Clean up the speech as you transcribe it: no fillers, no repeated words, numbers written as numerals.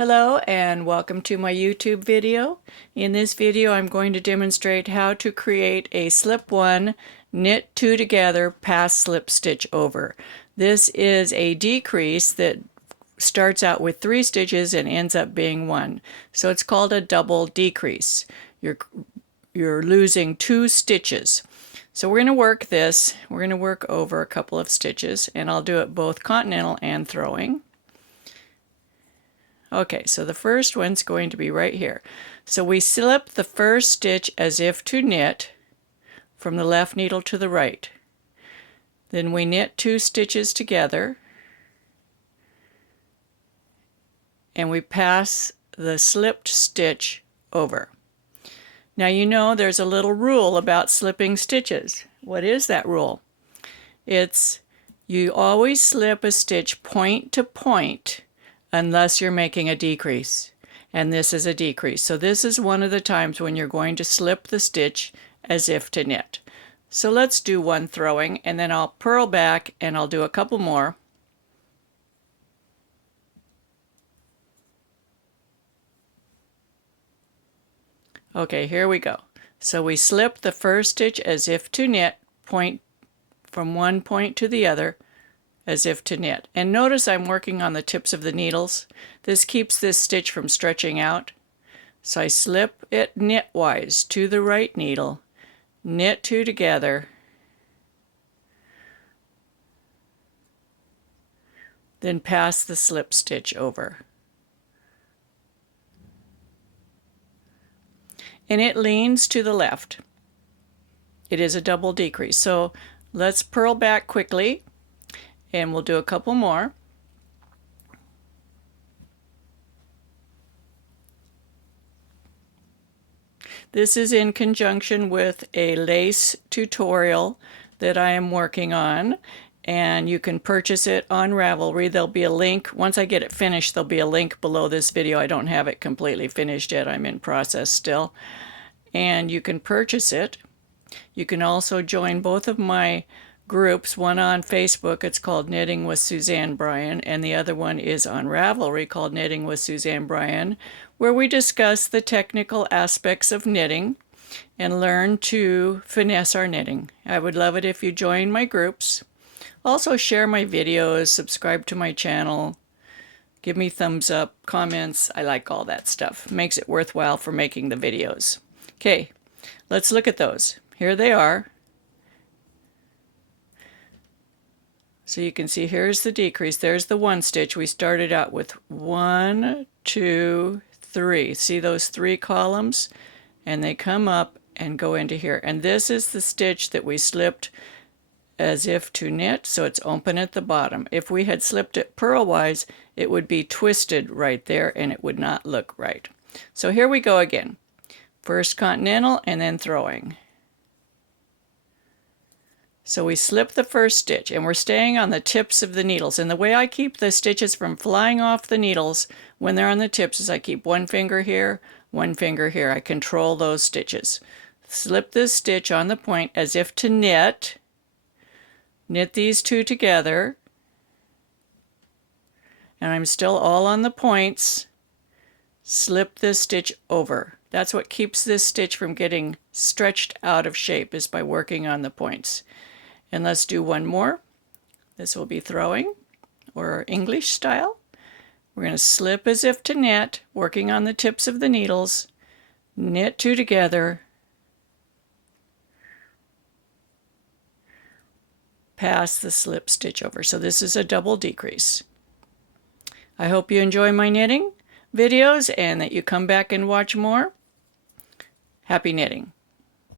Hello and welcome to my YouTube video. In this video I'm going to demonstrate how to create a slip-1 knit 2 together pass slip stitch over. This is a decrease that starts out with 3 stitches and ends up being 1. So it's called a double decrease. You're losing 2 stitches. So we're going to work this. We're going to work over a couple of stitches, and I'll do it both continental and throwing. Okay, so the first one's going to be right here. So we slip the first stitch as if to knit from the left needle to the right. Then we knit 2 stitches together and we pass the slipped stitch over. Now you know there's a little rule about slipping stitches. What is that rule? It's you always slip a stitch point to point unless you're making a decrease, and this is a decrease. So this is one of the times when you're going to slip the stitch as if to knit. So let's do one throwing, and then I'll purl back and I'll do a couple more. Okay, here we go. So we slip the first stitch as if to knit, point from one point to the other, as if to knit. And notice I'm working on the tips of the needles. This keeps this stitch from stretching out. So I slip it knitwise to the right needle, knit 2 together, then pass the slip stitch over. And it leans to the left. It is a double decrease. So let's purl back quickly, and we'll do a couple more. This is in conjunction with a lace tutorial that I am working on, and you can purchase it on Ravelry. There'll be a link. Once I get it finished, there'll be a link below this video. I don't have it completely finished yet. I'm in process still. And you can purchase it. You can also join both of my groups, one on Facebook, it's called Knitting with Suzanne Bryan, and the other one is on Ravelry called Knitting with Suzanne Bryan, where we discuss the technical aspects of knitting and learn to finesse our knitting. I would love it if you join my groups. Also share my videos, subscribe to my channel, give me thumbs up, comments. I like all that stuff. Makes it worthwhile for making the videos. Okay, let's look at those. Here they are. So you can see here's the decrease. There's the 1 stitch. We started out with 1, 2, 3. See those 3 columns? And they come up and go into here. And this is the stitch that we slipped as if to knit, so it's open at the bottom. If we had slipped it purlwise, it would be twisted right there and it would not look right. So here we go again. First continental and then throwing. So we slip the first stitch, and we're staying on the tips of the needles. And the way I keep the stitches from flying off the needles when they're on the tips is I keep one finger here, one finger here. I control those stitches. Slip this stitch on the point as if to knit. Knit these 2 together. And I'm still all on the points. Slip this stitch over. That's what keeps this stitch from getting stretched out of shape, is by working on the points. And let's do one more. This will be throwing, or English style. We're going to slip as if to knit, working on the tips of the needles, knit 2 together, pass the slip stitch over. So this is a double decrease. I hope you enjoy my knitting videos and that you come back and watch more. Happy knitting.